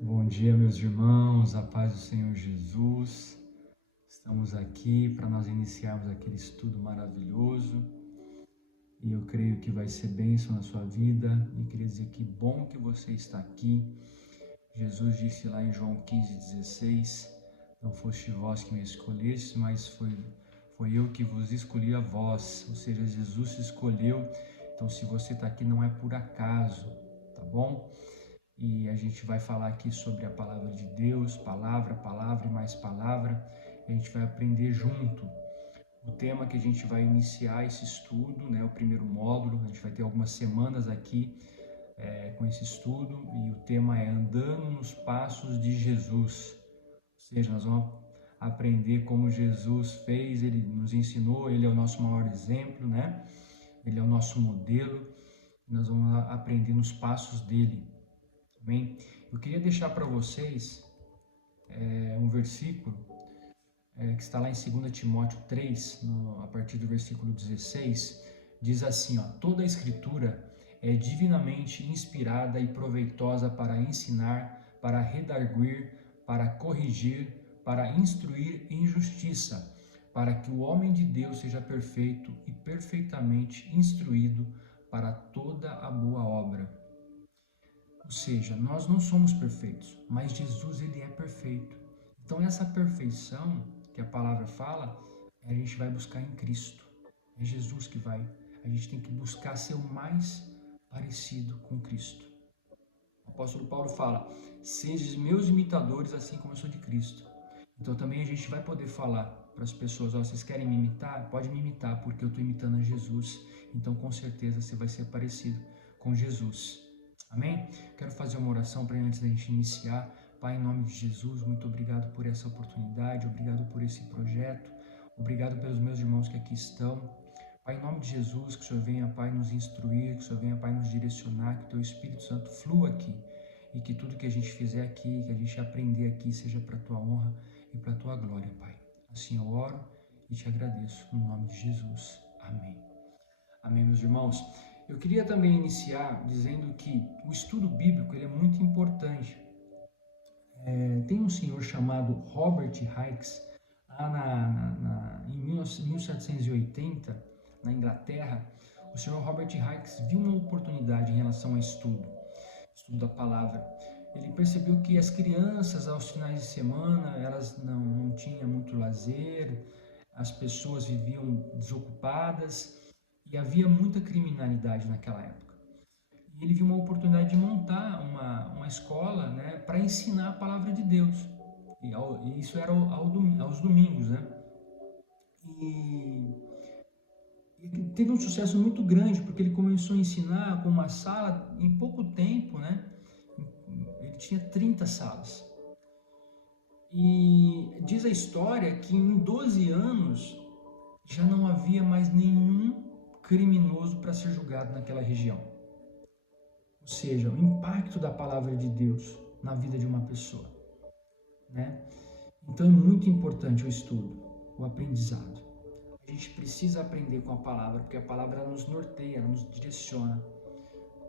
Bom dia, meus irmãos, a paz do Senhor Jesus. Estamos aqui para nós iniciarmos aquele estudo maravilhoso e eu creio que vai ser bênção na sua vida. E queria dizer que bom que você está aqui. Jesus disse lá em João 15,16: não foste vós que me escolheste, mas foi eu que vos escolhi a vós. Ou seja, Jesus te escolheu. Então, se você está aqui, não é por acaso, tá bom? E a gente vai falar aqui sobre a palavra de Deus, palavra e mais palavra, e a gente vai aprender junto. O tema que a gente vai iniciar esse estudo, né, o primeiro módulo, a gente vai ter algumas semanas aqui com esse estudo, e o tema é Andando nos Passos de Jesus. Ou seja, nós vamos aprender como Jesus fez, ele nos ensinou, ele é o nosso maior exemplo, né? Ele é o nosso modelo, nós vamos aprender nos passos dele. Amém? Eu queria deixar para vocês um versículo que está lá em 2 Timóteo 3, a partir do versículo 16, diz assim, ó: toda a escritura é divinamente inspirada e proveitosa para ensinar, para redarguir, para corrigir, para instruir em justiça, para que o homem de Deus seja perfeito e perfeitamente instruído para toda a boa obra. Ou seja, nós não somos perfeitos, mas Jesus ele é perfeito. Então essa perfeição que a palavra fala, a gente vai buscar em Cristo. É Jesus que vai. A gente tem que buscar ser o mais parecido com Cristo. O apóstolo Paulo fala: sejam meus imitadores assim como eu sou de Cristo. Então também a gente vai poder falar para as pessoas: ó, vocês querem me imitar? Pode me imitar, porque eu estou imitando a Jesus. Então com certeza você vai ser parecido com Jesus. Amém? Quero fazer uma oração para antes da gente iniciar. Pai, em nome de Jesus, muito obrigado por essa oportunidade, obrigado por esse projeto, obrigado pelos meus irmãos que aqui estão. Pai, em nome de Jesus, que o Senhor venha, Pai, nos instruir, que o Senhor venha, Pai, nos direcionar, que o Teu Espírito Santo flua aqui e que tudo que a gente fizer aqui, que a gente aprender aqui, seja para a Tua honra e para a Tua glória, Pai. Assim eu oro e te agradeço, no nome de Jesus. Amém. Amém, meus irmãos. Eu queria também iniciar dizendo que o estudo bíblico ele é muito importante. Tem um senhor chamado Robert Hicks, lá em 1780, na Inglaterra. O senhor Robert Hicks viu uma oportunidade em relação ao estudo da palavra. Ele percebeu que as crianças, aos finais de semana, elas não tinham muito lazer, as pessoas viviam desocupadas e havia muita criminalidade naquela época. E ele viu uma oportunidade de montar uma escola, né, para ensinar a palavra de Deus. E isso era aos domingos, né? E teve um sucesso muito grande, porque ele começou a ensinar com uma sala em pouco tempo, né? Ele tinha 30 salas. E diz a história que em 12 anos já não havia mais nenhum criminoso para ser julgado naquela região. Ou seja, o impacto da palavra de Deus na vida de uma pessoa, né? Então é muito importante o estudo, o aprendizado. A gente precisa aprender com a palavra, porque a palavra nos norteia, ela nos direciona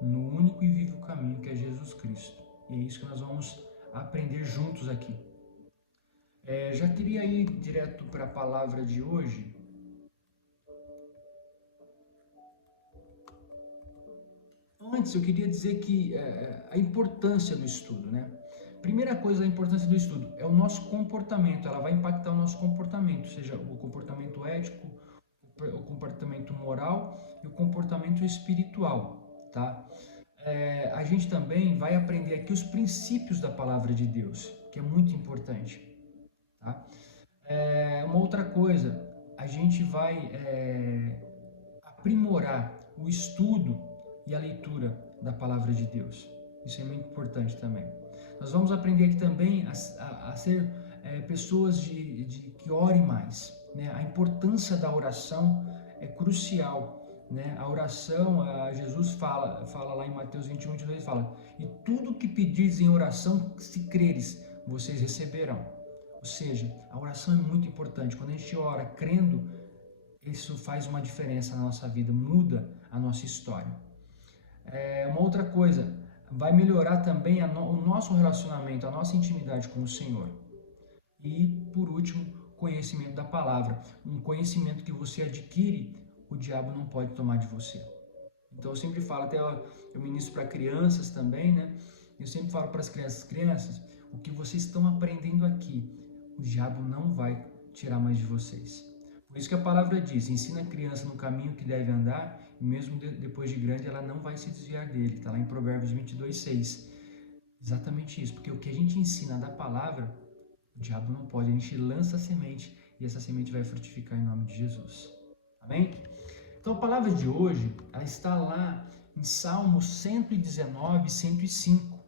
no único e vivo caminho que é Jesus Cristo. E é isso que nós vamos aprender juntos aqui. Já queria ir direto para a palavra de hoje. Antes, eu queria dizer que a importância do estudo, né? Primeira coisa, a importância do estudo é o nosso comportamento. Ela vai impactar o nosso comportamento, seja o comportamento ético, o comportamento moral e o comportamento espiritual, tá? A gente também vai aprender aqui os princípios da palavra de Deus, que é muito importante, tá? Uma outra coisa, a gente vai aprimorar o estudo e a leitura da palavra de Deus. Isso é muito importante também. Nós vamos aprender aqui também a ser pessoas que orem mais, né? A importância da oração é crucial, né? A oração, Jesus fala lá em Mateus 21:22, fala: e tudo que pedires em oração, se creres, vocês receberão. Ou seja, a oração é muito importante. Quando a gente ora crendo, isso faz uma diferença na nossa vida, muda a nossa história. Uma outra coisa, vai melhorar também o nosso relacionamento, a nossa intimidade com o Senhor. E, por último, conhecimento da palavra. Um conhecimento que você adquire, o diabo não pode tomar de você. Então eu sempre falo, até eu ministro para crianças também, né? Eu sempre falo para as crianças, o que vocês estão aprendendo aqui, o diabo não vai tirar mais de vocês. Por isso que a palavra diz, ensina a criança no caminho que deve andar, e mesmo depois de grande ela não vai se desviar dele. Está lá em Provérbios 22:6. Exatamente isso, porque o que a gente ensina da palavra, o diabo não pode. A gente lança a semente e essa semente vai frutificar em nome de Jesus. Amém? Então a palavra de hoje, ela está lá em Salmos 119, 105,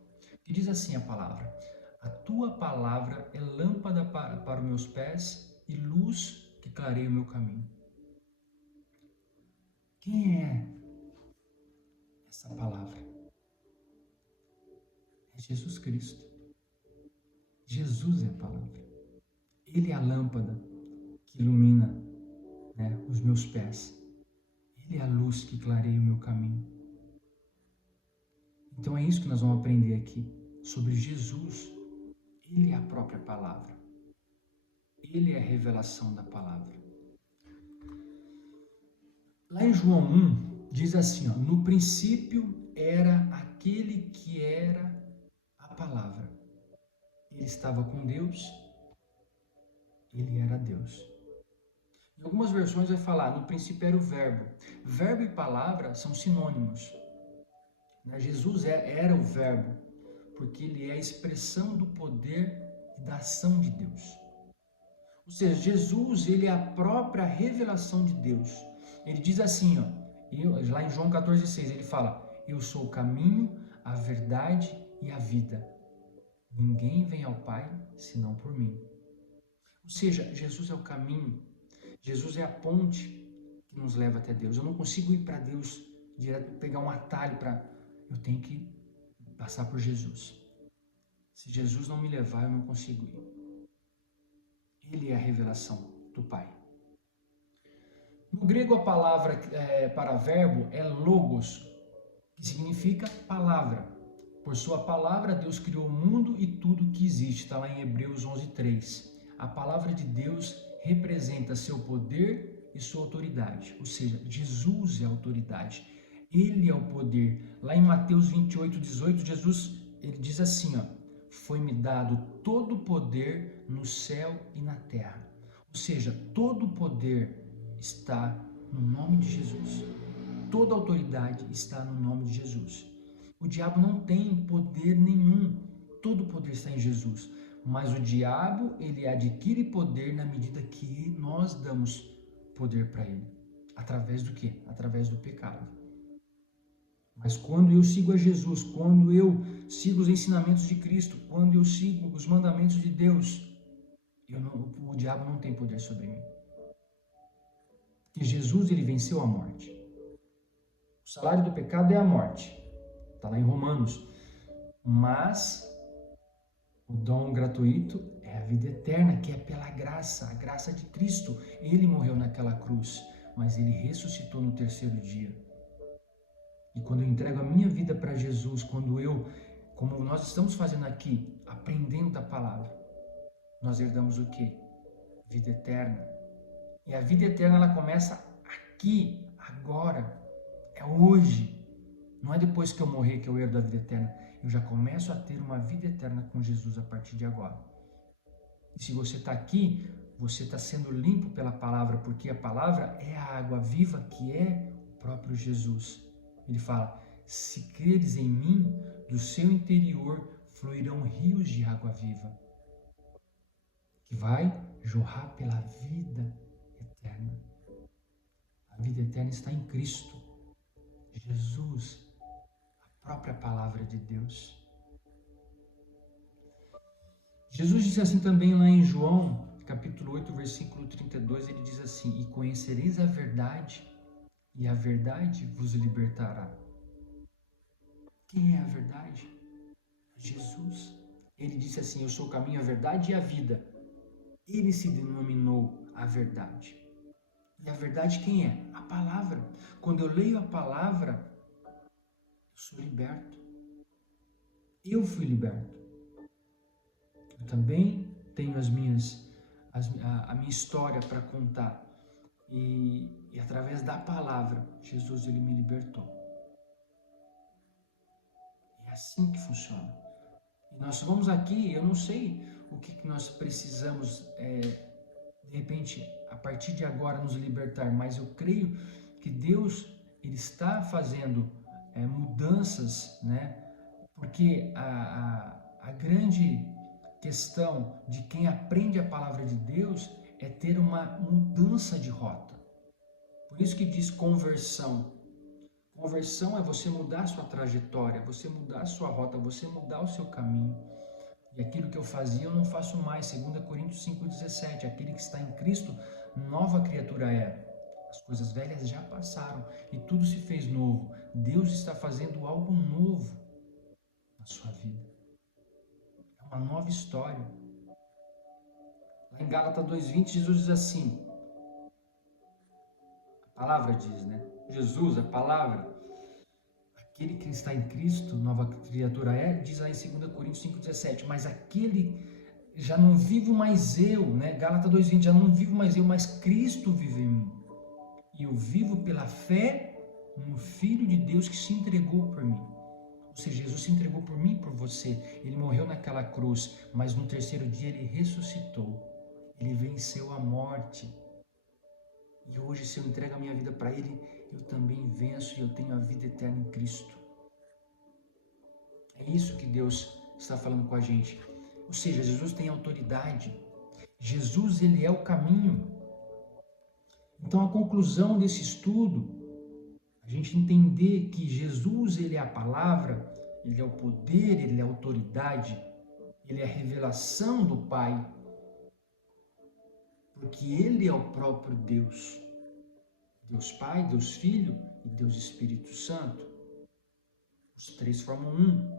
que diz assim a palavra: a tua palavra é lâmpada para os meus pés e luz que clareia o meu caminho. Quem é essa palavra? É Jesus Cristo. Jesus é a palavra. Ele é a lâmpada que ilumina, né, os meus pés. Ele é a luz que clareia o meu caminho. Então é isso que nós vamos aprender aqui, sobre Jesus. Ele é a própria palavra. Ele é a revelação da palavra. Lá em João 1, diz assim, ó, no princípio era aquele que era a palavra. Ele estava com Deus, ele era Deus. Em algumas versões vai falar, no princípio era o verbo. Verbo e palavra são sinônimos. Jesus era o verbo, porque ele é a expressão do poder e da ação de Deus. Ou seja, Jesus, ele é a própria revelação de Deus. Ele diz assim, ó, lá em João 14,6, ele fala, eu sou o caminho, a verdade e a vida. Ninguém vem ao Pai senão por mim. Ou seja, Jesus é o caminho, Jesus é a ponte que nos leva até Deus. Eu não consigo ir para Deus direto, pegar um atalho para... Eu tenho que passar por Jesus. Se Jesus não me levar, eu não consigo ir. Ele é a revelação do Pai. No grego, a palavra para verbo é logos, que significa palavra. Por sua palavra, Deus criou o mundo e tudo que existe. Está lá em Hebreus 11:3. A palavra de Deus representa seu poder e sua autoridade. Ou seja, Jesus é a autoridade. Ele é o poder. Lá em Mateus 28:18, Jesus ele diz assim, ó, foi-me dado todo o poder no céu e na terra. Ou seja, todo o poder está no nome de Jesus. Toda autoridade está no nome de Jesus. O diabo não tem poder nenhum. Todo o poder está em Jesus. Mas o diabo, ele adquire poder na medida que nós damos poder para ele. Através do quê? Através do pecado. Mas quando eu sigo a Jesus, quando eu sigo os ensinamentos de Cristo, quando eu sigo os mandamentos de Deus, o diabo não tem poder sobre mim. Porque Jesus, ele venceu a morte. O salário do pecado é a morte. Está lá em Romanos. Mas o dom gratuito é a vida eterna, que é pela graça, a graça de Cristo. Ele morreu naquela cruz, mas ele ressuscitou no terceiro dia. E quando eu entrego a minha vida para Jesus, como nós estamos fazendo aqui, aprendendo da palavra, nós herdamos o quê? Vida eterna. E a vida eterna, ela começa aqui, agora, é hoje. Não é depois que eu morrer que eu herdo a vida eterna. Eu já começo a ter uma vida eterna com Jesus a partir de agora. E se você está aqui, você está sendo limpo pela palavra, porque a palavra é a água viva que é o próprio Jesus. Ele fala, se creres em mim, do seu interior fluirão rios de água viva, que vai jorrar pela vida eterna. A vida eterna está em Cristo. Jesus, a própria palavra de Deus. Jesus disse assim também lá em João, capítulo 8, versículo 32, ele diz assim, e conhecereis a verdade, e a verdade vos libertará. Quem é a verdade? Jesus. Ele disse assim, eu sou o caminho, a verdade e a vida. Ele se denominou a verdade. E a verdade quem é? A palavra. Quando eu leio a palavra, eu sou liberto. Eu fui liberto. Eu também tenho a minha história para contar. E através da palavra, Jesus ele me libertou. É assim que funciona. E nós vamos aqui, eu não sei o que nós precisamos, de repente, a partir de agora, nos libertar, mas eu creio que Deus ele está fazendo mudanças, né? Porque a grande questão de quem aprende a palavra de Deus é ter uma mudança de rota. Por isso que diz conversão. Conversão é você mudar a sua trajetória, você mudar a sua rota, você mudar o seu caminho. E aquilo que eu fazia eu não faço mais. 2 Coríntios 5,17. Aquele que está em Cristo, nova criatura é. As coisas velhas já passaram e tudo se fez novo. Deus está fazendo algo novo na sua vida. É uma nova história. Lá em Gálatas 2,20, Jesus diz assim, a palavra diz, né? Jesus, a palavra, aquele que está em Cristo, nova criatura é, diz lá em 2 Coríntios 5,17, mas aquele, já não vivo mais eu, né? Gálatas 2,20, já não vivo mais eu, mas Cristo vive em mim. E eu vivo pela fé no Filho de Deus que se entregou por mim. Ou seja, Jesus se entregou por mim e por você. Ele morreu naquela cruz, mas no terceiro dia ele ressuscitou. Ele venceu a morte. E hoje, se eu entrego a minha vida para Ele, eu também venço e eu tenho a vida eterna em Cristo. É isso que Deus está falando com a gente. Ou seja, Jesus tem autoridade. Jesus, ele é o caminho. Então, a conclusão desse estudo, a gente entender que Jesus, ele é a palavra, ele é o poder, ele é a autoridade, ele é a revelação do Pai. Porque ele é o próprio Deus. Deus Pai, Deus Filho e Deus Espírito Santo. Os três formam um.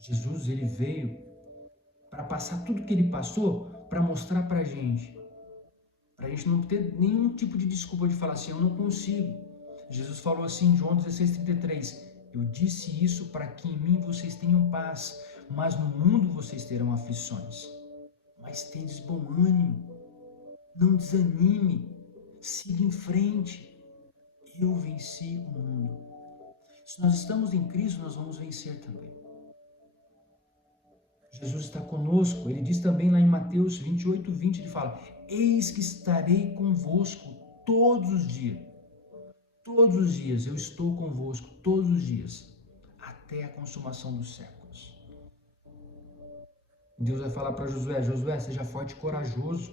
Jesus, ele veio para passar tudo que ele passou, para mostrar para a gente não ter nenhum tipo de desculpa de falar assim, eu não consigo. Jesus falou assim em João 16,33, eu disse isso para que em mim vocês tenham paz, mas no mundo vocês terão aflições. Mas tendes bom ânimo, não desanime, siga em frente. Eu venci o mundo. Se nós estamos em Cristo, nós vamos vencer também. Jesus está conosco. Ele diz também lá em Mateus 28:20, ele fala, eis que estarei convosco todos os dias. Todos os dias eu estou convosco, todos os dias, até a consumação dos séculos. Deus vai falar para Josué, Josué, seja forte e corajoso,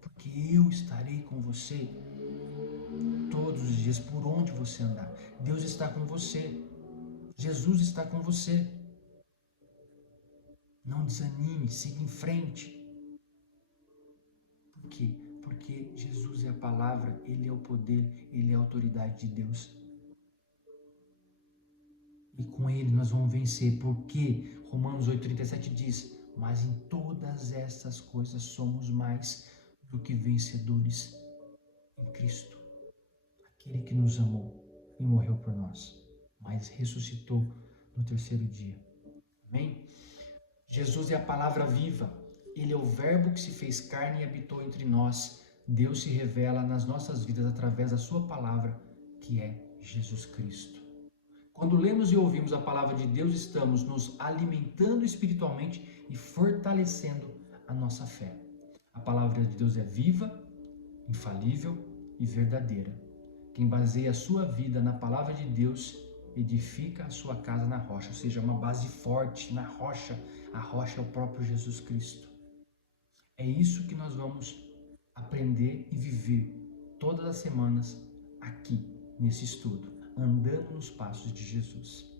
porque eu estarei com você todos os dias, por onde você andar. Deus está com você. Jesus está com você. Não desanime, siga em frente. Por quê? Porque Jesus é a palavra, Ele é o poder, Ele é a autoridade de Deus. E com Ele nós vamos vencer, porque Romanos 8,37 diz, mas em todas essas coisas somos mais do que vencedores em Cristo. Aquele que nos amou e morreu por nós, mas ressuscitou no terceiro dia. Amém? Jesus é a palavra viva. Ele é o verbo que se fez carne e habitou entre nós. Deus se revela nas nossas vidas através da sua palavra, que é Jesus Cristo. Quando lemos e ouvimos a palavra de Deus, estamos nos alimentando espiritualmente e fortalecendo a nossa fé. A palavra de Deus é viva, infalível e verdadeira. Quem baseia a sua vida na palavra de Deus edifica a sua casa na rocha, ou seja, uma base forte na rocha. A rocha é o próprio Jesus Cristo. É isso que nós vamos aprender e viver todas as semanas aqui nesse estudo, andando nos passos de Jesus.